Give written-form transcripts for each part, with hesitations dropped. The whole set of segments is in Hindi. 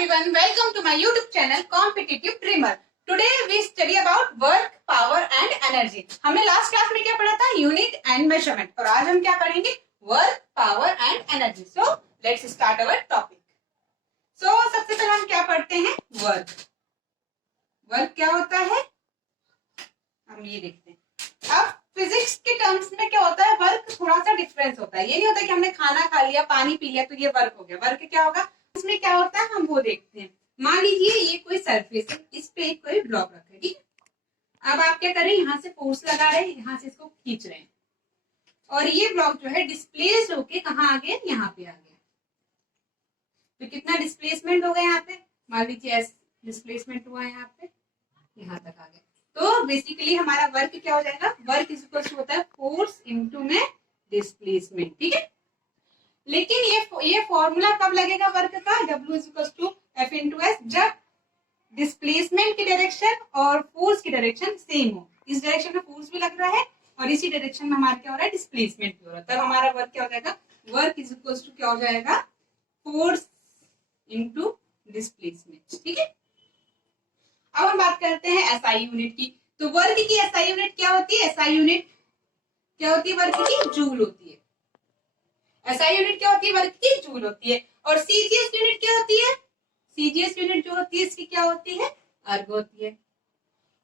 everyone, welcome to my YouTube channel Competitive Dreamer. Today we study about work, power and energy. हमने लास्ट क्लास में क्या पढ़ा था? Unit and measurement. और आज हम क्या पढ़ेंगे? Work, power and energy. So let's start our topic. So सबसे पहले हम क्या पढ़ते हैं? वर्क. वर्क क्या होता है? हम ये देखते हैं. अब फिजिक्स के टर्म्स में क्या होता है? वर्क थोड़ा सा डिफरेंस होता है. ये नहीं होता कि हमने खाना खा लिया, पानी पी लिया तो ये वर्क हो गया. वर्क क्या होगा? इसमें क्या होता है हम वो देखते हैं. मान लीजिए ये कोई सरफेस है, इस पे एक कोई ब्लॉक रखा है, ठीक है. अब आप क्या कर रहे हैं? यहाँ से फोर्स लगा रहे हैं, यहाँ से इसको खींच रहे हैं और ये ब्लॉक जो है डिस्प्लेस होके कहाँ आ गया? यहाँ पे आ गया. तो कितना डिस्प्लेसमेंट हो गया यहाँ पे? मान लीजिए डिस्प्लेसमेंट हुआ है यहाँ पे, यहाँ तक आ गया. तो बेसिकली हमारा वर्क क्या हो जाएगा? वर्क इज इक्वल टू होता है फोर्स इनटू में डिस्प्लेसमेंट, ठीक है. लेकिन ये फॉर्मूला कब लगेगा वर्क का? W is equal to F into S, जब डिस्प्लेसमेंट की डायरेक्शन और फोर्स की डायरेक्शन सेम हो. इस डायरेक्शन में फोर्स भी लग रहा है और इसी डायरेक्शन में हमारा क्या हो रहा है? डिस्प्लेसमेंट भी हो रहा है. तब हमारा वर्क क्या हो जाएगा? वर्क इज इक्वल टू क्या हो जाएगा? फोर्स इनटू डिस्प्लेसमेंट, ठीक है. अब हम बात करते हैं एसआई यूनिट की. तो वर्क की एसआई यूनिट क्या होती है? एसआई यूनिट क्या होती है? वर्क की जूल होती है. एसआई यूनिट क्या होती है? वर्क की जूल होती है. और सीजीएस यूनिट क्या होती है? सीजीएस यूनिट जो होती है इसकी क्या होती है? अर्ग होती है.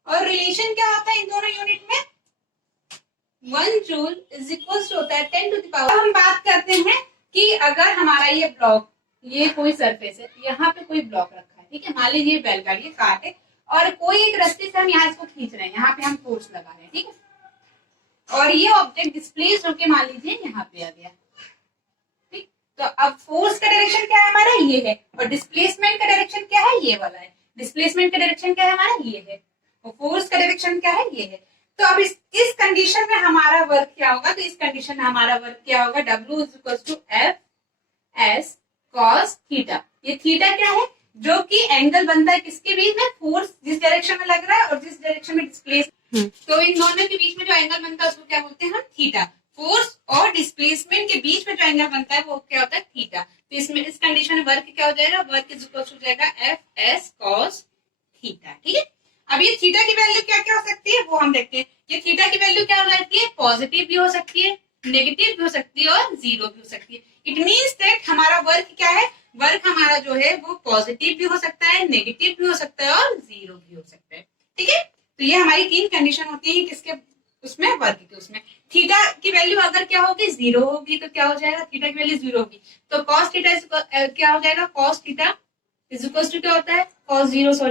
और रिलेशन क्या होता है इन दोनों यूनिट में? 1 जूल इज इक्वल होता है 10 टू द पावर. हम बात करते हैं कि अगर हमारा ये ब्लॉक, ये कोई सरफेस है, यहाँ पे कोई ब्लॉक रखा है, ठीक है. मान लीजिए बैलगाड़ी कार है और कोई एक रस्ते से हम यहाँ इसको खींच रहे हैं, यहाँ पे हम फोर्स लगा रहे हैं, ठीक है. और ये ऑब्जेक्ट डिस्प्लेस होके मान लीजिए यहाँ पे आ गया. तो अब फोर्स का डायरेक्शन क्या है हमारा? ये है. और डिस्प्लेसमेंट का डायरेक्शन क्या है? ये वाला है. डिस्प्लेसमेंट का डायरेक्शन क्या है हमारा? ये है. और फोर्स का डायरेक्शन क्या है? ये है. तो अब इस कंडीशन में हमारा वर्क क्या होगा? तो इस कंडीशन में हमारा वर्क क्या होगा? W is equal to F S cos theta. ये थीटा क्या है? जो कि एंगल बनता है किसके बीच में? फोर्स जिस डायरेक्शन में लग रहा है और जिस डायरेक्शन में डिस्प्लेस. तो इन दोनों के बीच में जो एंगल बनता है उसको क्या बोलते हैं हम? थीटा. फोर्स और डिस्प्लेसमेंट के बीच में जो एंगल बनता है वो क्या होता है? थीटा. तो इसमें इस कंडीशन में वर्क क्या हो जाएगा? वर्क इज इक्वल हो जाएगा एफ एस कॉस थीटा, ठीक है. अब ये थीटा की वैल्यू क्या क्या हो सकती है वो हम देखते हैं. ये थीटा की वैल्यू क्या हो जाती है? पॉजिटिव भी हो सकती है, नेगेटिव भी हो सकती है और जीरो भी हो सकती है. इट मीन्स दैट हमारा वर्क क्या है? वर्क हमारा जो है वो पॉजिटिव भी हो सकता है, नेगेटिव भी हो सकता है और जीरो भी हो सकता है, ठीक है. तो ये हमारी 3 कंडीशन होती है किसके उसमें? वर्क के उसमें. थीटा की वैल्यू अगर क्या होगी? जीरो होगी तो क्या हो जाएगा? थीटा की वैल्यू जीरो होगी तो कॉस थीटा क्या हो जाएगा? Cos theta is equal to क्या होता है? Cos zero is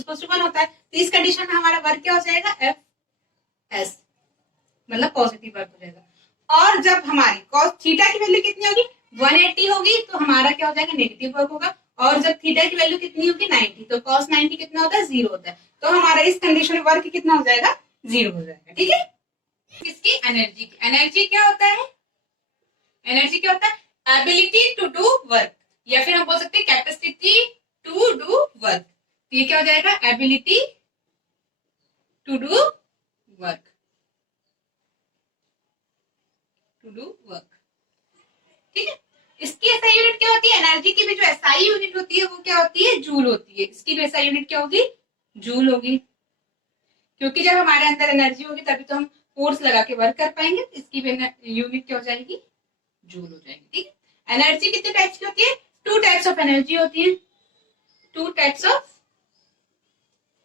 equal to 1 होता है. तो इस कंडीशन में हमारा वर्क क्या हो जाएगा? एफ एस, मतलब पॉजिटिव वर्क हो जाएगा. और जब हमारी कॉस थीटा की वैल्यू कितनी होगी? 180 होगी तो हमारा क्या हो जाएगा? नेगेटिव वर्क होगा. और जब थीटा की वैल्यू कितनी होगी? 90, तो कॉस 90 कितना होता है? जीरो होता है. तो हमारा इस कंडीशन में वर्क कितना हो जाएगा? जीरो हो जाएगा, ठीक है. इसकी एनर्जी की, एनर्जी क्या होता है? एनर्जी क्या होता है? एबिलिटी टू डू वर्क, या फिर हम बोल सकते हैं कैपेसिटी टू डू वर्क. तो ये क्या हो जाएगा? Ability to do work, to do work, ठीक है. इसकी एसआई यूनिट क्या होती है? एनर्जी की भी जो एसआई यूनिट होती है वो क्या होती है? जूल होती है. इसकी भी एसआई यूनिट क्या होगी? जूल होगी. क्योंकि जब हमारे अंदर एनर्जी होगी तभी तो हम फोर्स लगा के वर्क कर पाएंगे. इसकी भी यूनिट क्या हो जाएगी? जूल हो जाएगी, ठीक है. एनर्जी कितने टाइप्स की होती है? 2 टाइप्स ऑफ एनर्जी होती है. 2 टाइप्स ऑफ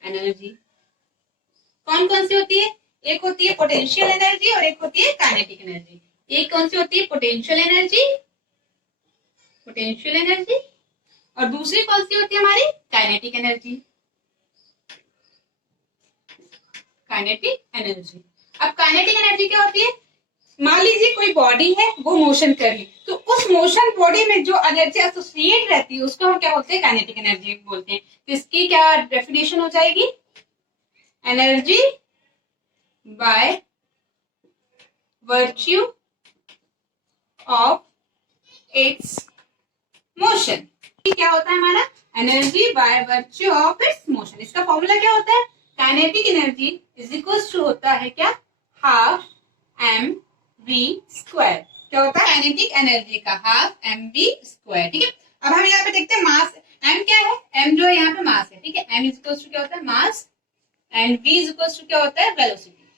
एनर्जी कौन कौन सी होती है? एक होती है पोटेंशियल एनर्जी और एक होती है काइनेटिक एनर्जी. एक कौन सी होती है? Potential energy, potential energy. और दूसरी कौन सी होती है हमारी? Kinetic energy, kinetic energy. अब काइनेटिक एनर्जी क्या होती है? मान लीजिए कोई बॉडी है वो मोशन कर रही, तो उस मोशन बॉडी में जो एनर्जी एसोसिएट रहती है उसको हम क्या बोलते हैं? काइनेटिक एनर्जी बोलते हैं. तो इसकी क्या डेफिनेशन हो जाएगी? Energy by virtue of its motion. क्या होता है हमारा? Energy by virtue of its motion. इसका फॉर्मूला क्या होता है? Kinetic energy is equal to होता है क्या? Half M V square. क्या होता है? काइनेटिक एनर्जी का हाफ एम वी स्क्वायर, ठीक है. अब हम यहाँ पे देखते हैं मास. एम क्या यहाँ पे मास है, ठीक है। m इज इक्वल टू क्या होता है, mass, and v is equal to क्या होता है, वेलोसिटी,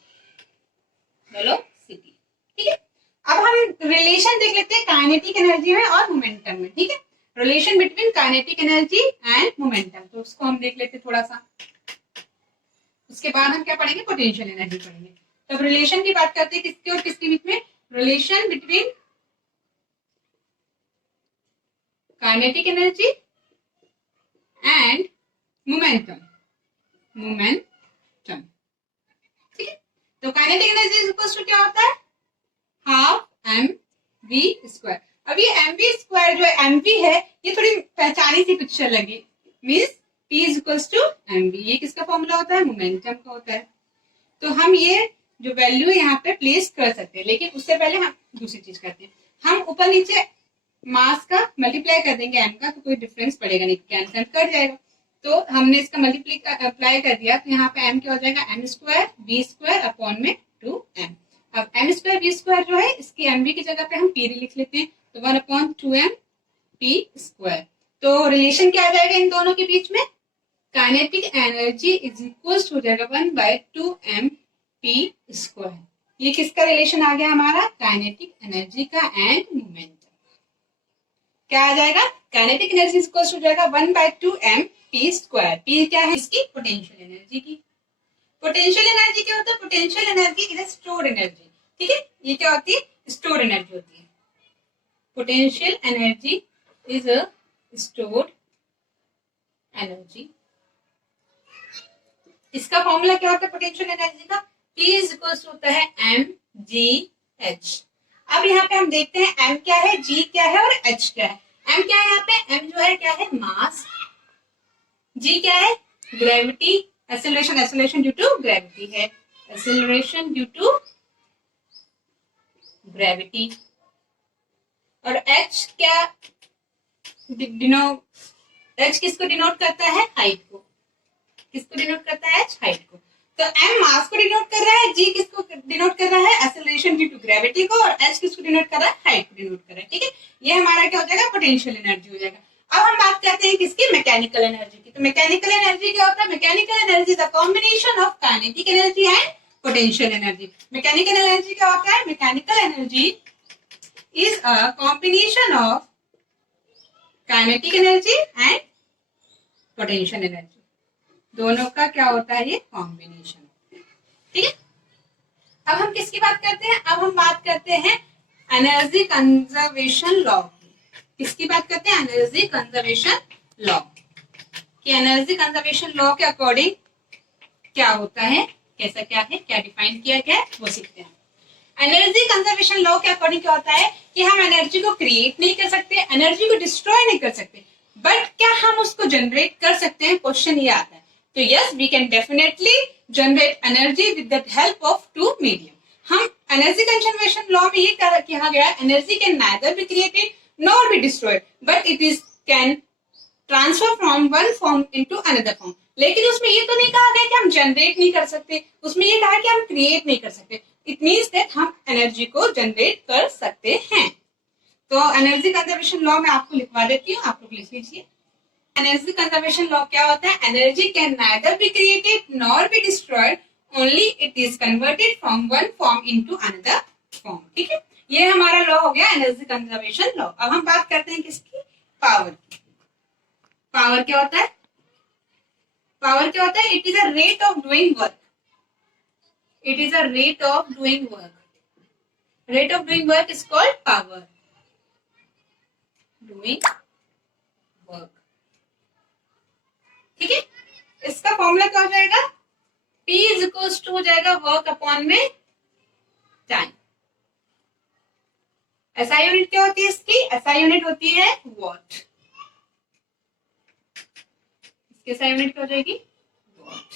वेलोसिटी, ठीक है। अब हम रिलेशन देख लेते हैं काइनेटिक एनर्जी में और मोमेंटम में, ठीक है। Relation between kinetic energy and momentum, तो उसको हम देख लेते हैं थोड़ा सा। उसके बाद हम क्या पढ़ेंगे, पोटेंशियल एनर्जी पढ़ेंगे। तो अब रिलेशन की बात करते हैं किसके और किसके बीच में, relation between kinetic energy and momentum, momentum, ठीक है। तो kinetic energy is equal to क्या होता है, हाफ एम वी स्क्वायर। अब ये एम वी स्क्वायर जो है, एम वी है, ये थोड़ी पहचानी सी पिक्चर लगी, means P is equal to M V. ये किसका फॉर्मूला होता है, मोमेंटम का होता है। तो हम ये जो वैल्यू यहाँ पे प्लेस कर सकते हैं, लेकिन उससे पहले हम दूसरी चीज करते हैं। हम ऊपर नीचे मास का मल्टीप्लाई कर देंगे एम का, तो कोई डिफरेंस पड़ेगा नहीं, कैंसिल कट जाएगा। तो हमने इसका मल्टीप्लाई अप्लाई कर दिया, तो यहाँ पे एम क्या हो जाएगा, M square V square upon में 2m। अब एम स्क्वायर वी स्क्वायर जो है, इसकी एम वी की जगह पे हम पी लिख लेते हैं, तो 1/2m पी स्क्वायर। तो रिलेशन क्या आ जाएगा इन दोनों के बीच में, काइनेटिक एनर्जी इज इक्वल हो जाएगा 1/2m पी स्क्वायर। ये किसका रिलेशन आ गया हमारा, काइनेटिक एनर्जी का एंड मोमेंटम। क्या आ जाएगा, काइनेटिक एनर्जी इज इक्वल हो जाएगा 1/2m पी स्क्वायर। पी क्या है, इसकी पोटेंशियल एनर्जी की। पोटेंशियल एनर्जी क्या होता है, potential energy is stored energy, ठीक है। ये क्या होती है, स्टोर्ड एनर्जी होती है। Potential energy is a stored energy. इसका फॉर्मूला क्या होता है पोटेंशियल एनर्जी का, P इज इक्वल होता है mgh। अब यहाँ पे हम देखते हैं m क्या है, g क्या है और h क्या है। m क्या है, यहाँ पे m जो है क्या है, मास, g क्या है, gravity, acceleration, acceleration due to gravity है, एक्सेलरेशन ड्यू टू ग्रेविटी। और h क्या h किसको डिनोट करता है, हाइट को। किसको डिनोट करता है, h हाइट को। तो m मास को डिनोट कर रहा है, g किसको डिनोट कर रहा है, एक्सेलरेशन ड्यू टू ग्रेविटी को, और h किसको डिनोट कर रहा है, हाइट को डिनोट कर रहा है, ठीक है। ये हमारा क्या हो जाएगा, पोटेंशियल एनर्जी हो जाएगा। अब हम बात करते हैं किसकी, मैकेनिकल एनर्जी की। तो मैकेनिकल एनर्जी क्या होता है, mechanical energy the combination of kinetic energy and potential energy. Mechanical energy क्या होता है, mechanical energy is a combination of kinetic energy and potential energy, दोनों का क्या होता है, ये कॉम्बिनेशन, ठीक है। अब हम किसकी बात करते हैं, अब हम बात करते हैं एनर्जी कंजर्वेशन लॉ की। किसकी बात करते हैं, एनर्जी कंजर्वेशन लॉ कि एनर्जी कंजर्वेशन लॉ के अकॉर्डिंग क्या होता है, कैसा क्या है, क्या डिफाइन किया गया है, वो सीखते हैं। एनर्जी कंजर्वेशन लॉ के अकॉर्डिंग क्या होता है कि हम एनर्जी को क्रिएट नहीं कर सकते, एनर्जी को डिस्ट्रॉय नहीं कर सकते, बट क्या हम उसको जनरेट कर सकते हैं, क्वेश्चन ये आता है। तो yes, we can definitely generate energy with the help of two medium. हम एनर्जी कंजर्वेशन लॉ में ये कहा गया है, energy can neither be created nor be destroyed, but it is can transfer from one form into another form. लेकिन उसमें ये तो नहीं कहा गया कि हम जनरेट नहीं कर सकते, उसमें ये कहा कि हम क्रिएट नहीं कर सकते। इट मीन्स दैट हम एनर्जी को जनरेट कर सकते हैं। तो एनर्जी कंजर्वेशन लॉ मैं आपको लिखवा देती हूँ, आप लोग लिख लीजिए। एनर्जी कंजर्वेशन लॉ क्या होता है, energy can neither be created nor be destroyed, only it is converted from one form into another form, ठीक है। ये हमारा लॉ हो गया एनर्जी कंजर्वेशन लॉ। अब हम बात करते हैं किसकी, पावर की। पावर क्या होता है, पावर क्या होता है, it is a rate of doing work, it is a rate of doing work, rate of doing work is called power, doing work, ठीक है। इसका फॉर्मूला क्या हो जाएगा, P इज इक्वल टू हो जाएगा वर्क अपॉन में टाइम। SI यूनिट क्या होती है इसकी, SI यूनिट होती है वॉट, इसकी SI यूनिट क्या हो जाएगी, वॉट।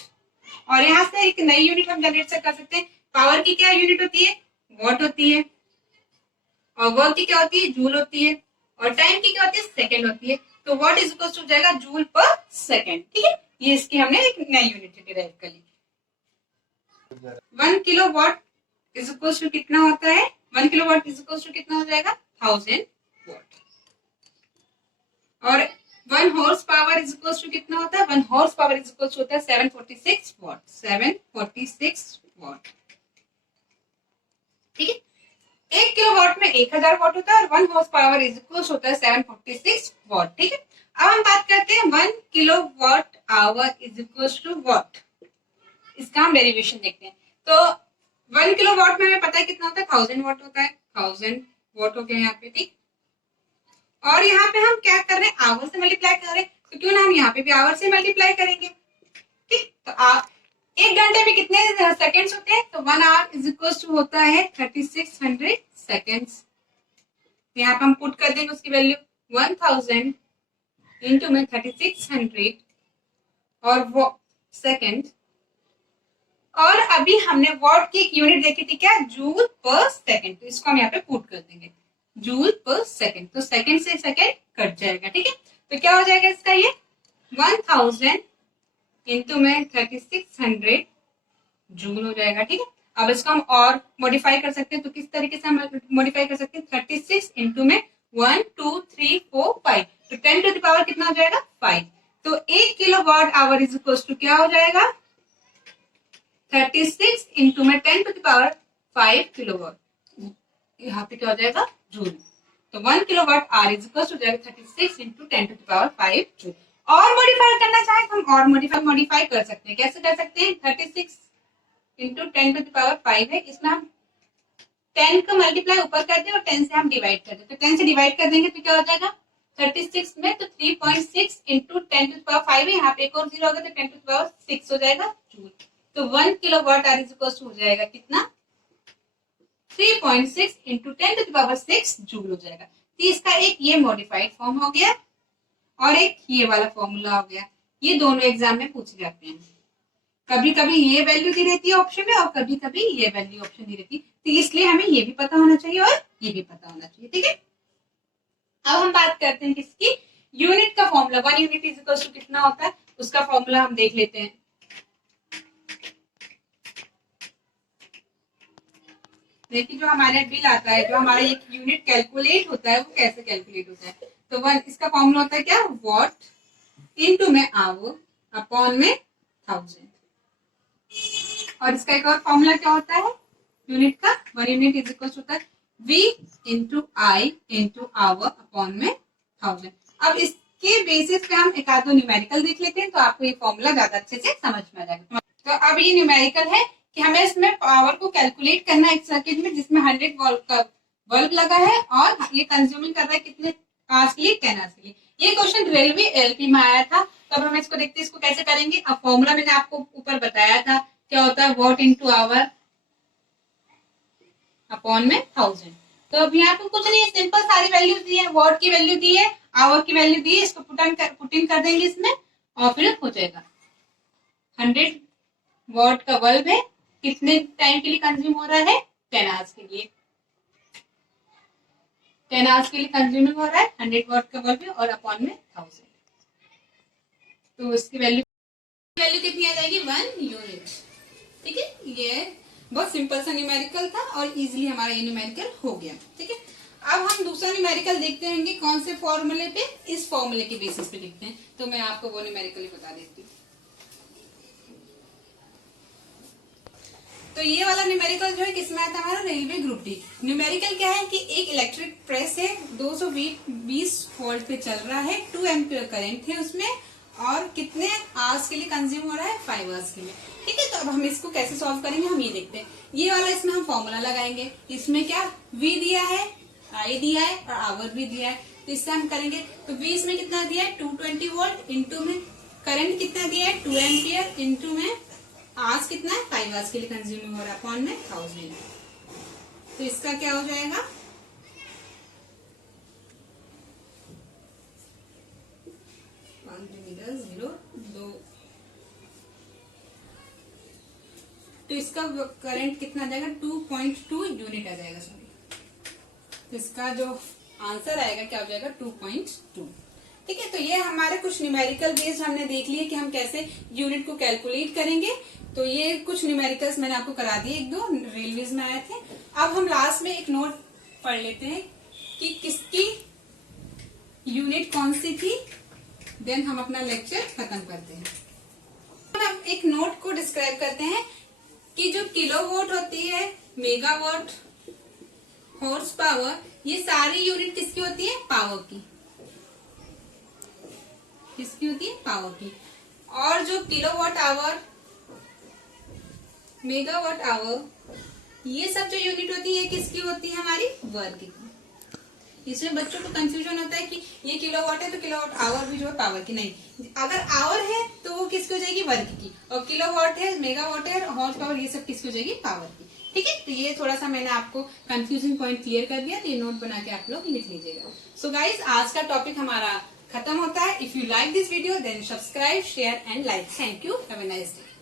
और यहां से एक नई यूनिट हम जनरेट कर सकते हैं। पावर की क्या यूनिट होती है, वॉट होती है, और वर्क की क्या होती है, जूल होती है, और टाइम की क्या होती है, सेकंड होती है। तो वॉट इज इक्वल टू हो जाएगा जूल पर सेकंड, ठीक है। ये इसकी हमने एक नई यूनिट डिराइव कर ली। 1 kilo watt is equal to कितना होता है, 1 kilo watt is equal to कितना हो जाएगा, 1000 वॉट। और 1 horse power is equal to कितना होता है, 1 horse power is equal to होता है 746 वॉट, 746 वॉट। ठीक है, 1 किलोवाट में 1000 वॉट होता है और 1 हॉर्स पावर इज इक्वल होता है 746 वॉट। ठीक है, अब हम बात करते हैं 1 kilowatt hour is equal to watt, इसका हम डेरिवेशन देखते हैं। तो 1 किलोवाट में हमें पता है कितना होता है, 1000 वॉट होता है, 1000 वॉट हो गया यहाँ पे। ठीक, और यहाँ पे हम क्या कर रहे हैं, आवर से मल्टीप्लाई कर रहे हैं, तो क्यों ना हम यहाँ पे भी आवर से मल्टीप्लाई करेंगे। ठीक, तो आप 1 घंटे में कितने सेकंड्स होते हैं, तो 1 आवर इज इक्वल टू होता है 3600 सेकंड्स। यहाँ पे हम पुट कर देंगे उसकी वैल्यू 1000 इंटू में 3600 और वो सेकंड, और अभी हमने वॉट की एक यूनिट देखी थी क्या, जूल पर सेकंड, तो इसको हम यहाँ पे पुट कर देंगे जूल पर सेकंड, तो सेकंड से सेकंड कट जाएगा। ठीक है, तो क्या हो जाएगा इसका, ये 1000 इंटू में 3600 जूल हो जाएगा। ठीक है, अब इसको हम और मॉडिफाई कर सकते हैं, तो किस तरीके से हम मॉडिफाई कर सकते हैं, 36 इंटू में 1 2 3 4 5, तो 10 टू द पावर कितना हो जाएगा 5, तो 1 kilowatt hour is equal to क्या हो जाएगा 36 इंटू में 10 टू द पावर 5 किलोवाट, यहाँ पे क्या हो जाएगा जूल, तो 1 kilowatt hour is equal to जाएगा 36 into 10 to the power 5 joule. और मॉडिफाई करना चाहे तो हम और मॉडिफाई कर सकते हैं, कैसे कर सकते हैं, 36 इंटू 10 टू द पावर 5 है, इसमें हम 10 का मल्टीप्लाई ऊपर कर दे और 10 से हम डिवाइड कर दे, तो 10 से डिवाइड कर देंगे तो क्या हो जाएगा 36 में, तो 3.6 इंटू 10 टू द पावर 5 है, यहाँ पे एक और जीरो होगा तो 10 टू द पावर 6 हो जाएगा जूल, तो 1 kilowatt hour is equal to हो जाएगा कितना 3.6 into 10 to the power 6 joule हो जाएगा। तो इसका एक ये मॉडिफाइड फॉर्म हो गया और एक ये वाला फॉर्मूला हो गया, ये दोनों एग्जाम में पूछे जाते हैं, कभी कभी ये वैल्यू दी रहती है ऑप्शन में और कभी कभी ये वैल्यू ऑप्शन दी रहती है, तो इसलिए हमें ये भी पता होना चाहिए और ये भी पता होना चाहिए। ठीक है, अब हम बात करते हैं किसकी, यूनिट का formula, 1 unit is equal to कितना होता है, उसका फॉर्मूला हम देख लेते हैं। देखिए जो हमारे बिल आता है, जो हमारा एक यूनिट कैलकुलेट होता है, वो कैसे कैलकुलेट होता है, तो 1 इसका फॉर्मूला होता है क्या, वॉट इनटू में आवर अपॉन में 1000, और इसका एक और फॉर्मूला क्या होता है यूनिट का, 1 यूनिट इज इक्वल होता है V into I into hour upon में 1000। अब इसके बेसिस पे हम एक आध दो न्यूमेरिकल देख लेते हैं, तो आपको ये फॉर्मूला ज्यादा अच्छे से समझ में आ जाएगा। तो अब ये न्यूमेरिकल है कि हमें इसमें पावर को कैलकुलेट करना है एक सर्किट में जिसमें 100 वोल्ट का बल्ब लगा है और ये कंज्यूमिंग कर रहा है कितने आवर्स के लिए, 10 आवर्स के लिए। ये क्वेश्चन रेलवे एलपी में आया था, तो अब हम इसको देखते हैं इसको कैसे करेंगे। अब फॉर्मूला मैंने आपको ऊपर बताया था क्या होता है, वॉट इंटू आवर अपॉन में 1000। तो अब यहाँ पे कुछ नहीं है, सिंपल सारी वैल्यूज दी है, वॉट की वैल्यू दी है, आवर की वैल्यू दी है, इसको पुट इन कर देंगे इसमें और फिर हो जाएगा 100 वॉट का बल्ब है, कितने टाइम के लिए कंज्यूम हो रहा है, 10 आवर्स के लिए, 10 आवर्स के लिए कंज्यूमिंग हो रहा है, 100 वॉट का बल्ब है और अपॉन में 1000, तो इसकी वैल्यू कितनी आ जाएगी 1 यूनिट। ठीक है, ये बहुत सिंपल सा न्यूमेरिकल था और इजीली हमारा ये न्यूमेरिकल हो गया। ठीक है, अब हम दूसरा न्यूमेरिकल देखते हैं कौन से फॉर्मूले पे, इस फॉर्मूले के बेसिस पे लिखते हैं, तो मैं आपको वो न्यूमेरिकल बता देती हूँ। तो ये वाला न्यूमेरिकल जो है किसमें आता है, हमारा रेलवे ग्रुप डी। न्यूमेरिकल क्या है कि एक इलेक्ट्रिक प्रेस है, 220 वोल्ट पे चल रहा है, 2 एम्पियर करंट है उसमें, और कितने आवर्स के लिए कंज्यूम हो रहा है, 5 आवर्स के लिए। ठीक है, तो अब हम इसको कैसे सॉल्व करेंगे, हम ये देखते हैं। ये वाला इसमें हम फॉर्मूला लगाएंगे, इसमें क्या V दिया है, I दिया है और आवर भी दिया है, तो इससे हम करेंगे। तो V इसमें कितना दिया है 220 वोल्ट, इंटू में करंट कितना दिया है 2 एम्पियर, इंटू में आवर्स कितना है 5 आवर्स के लिए कंज्यूमिंग हो रहा है, अपॉन में 1000। तो इसका क्या हो जाएगा, तो इसका करंट कितना आ जाएगा 2.2 यूनिट आ जाएगा सॉरी, तो इसका जो आंसर आएगा क्या हो जाएगा 2.2। ठीक है, तो ये हमारे कुछ न्यूमेरिकल बेस्ड हमने देख लिए कि हम कैसे यूनिट को कैलकुलेट करेंगे। तो ये कुछ न्यूमेरिकल्स मैंने आपको करा दिए, एक दो रेलवेज में आए थे। अब हम लास्ट में एक नोट पढ़ लेते हैं कि किसकी यूनिट कौन सी थी, देन हम अपना लेक्चर खत्म करते हैं। अब एक नोट को डिस्क्राइब करते हैं कि जो किलोवाट होती है, मेगावाट, हॉर्स पावर, ये सारी यूनिट किसकी होती है? पावर की। किसकी होती है? पावर की। और जो किलोवाट आवर, मेगावाट आवर, ये सब जो यूनिट होती है किसकी होती है? हमारी वर्क की। इसमें बच्चों को कंफ्यूजन होता है कि ये किलोवाट है तो किलोवाट आवर भी जो है पावर की। नहीं, अगर आवर है तो वो किसकी हो जाएगी? वर्क की। और किलोवाट है, मेगावाट है, हॉर्स पावर, ये सब किसकी हो जाएगी? पावर की। ठीक है, तो ये थोड़ा सा मैंने आपको कंफ्यूजन पॉइंट क्लियर कर दिया, तो ये नोट बना के आप लोग लिख लीजिएगा। सो गाइज, आज का टॉपिक हमारा खत्म होता है। If you like this video then subscribe, share and like. Thank you, have a nice day.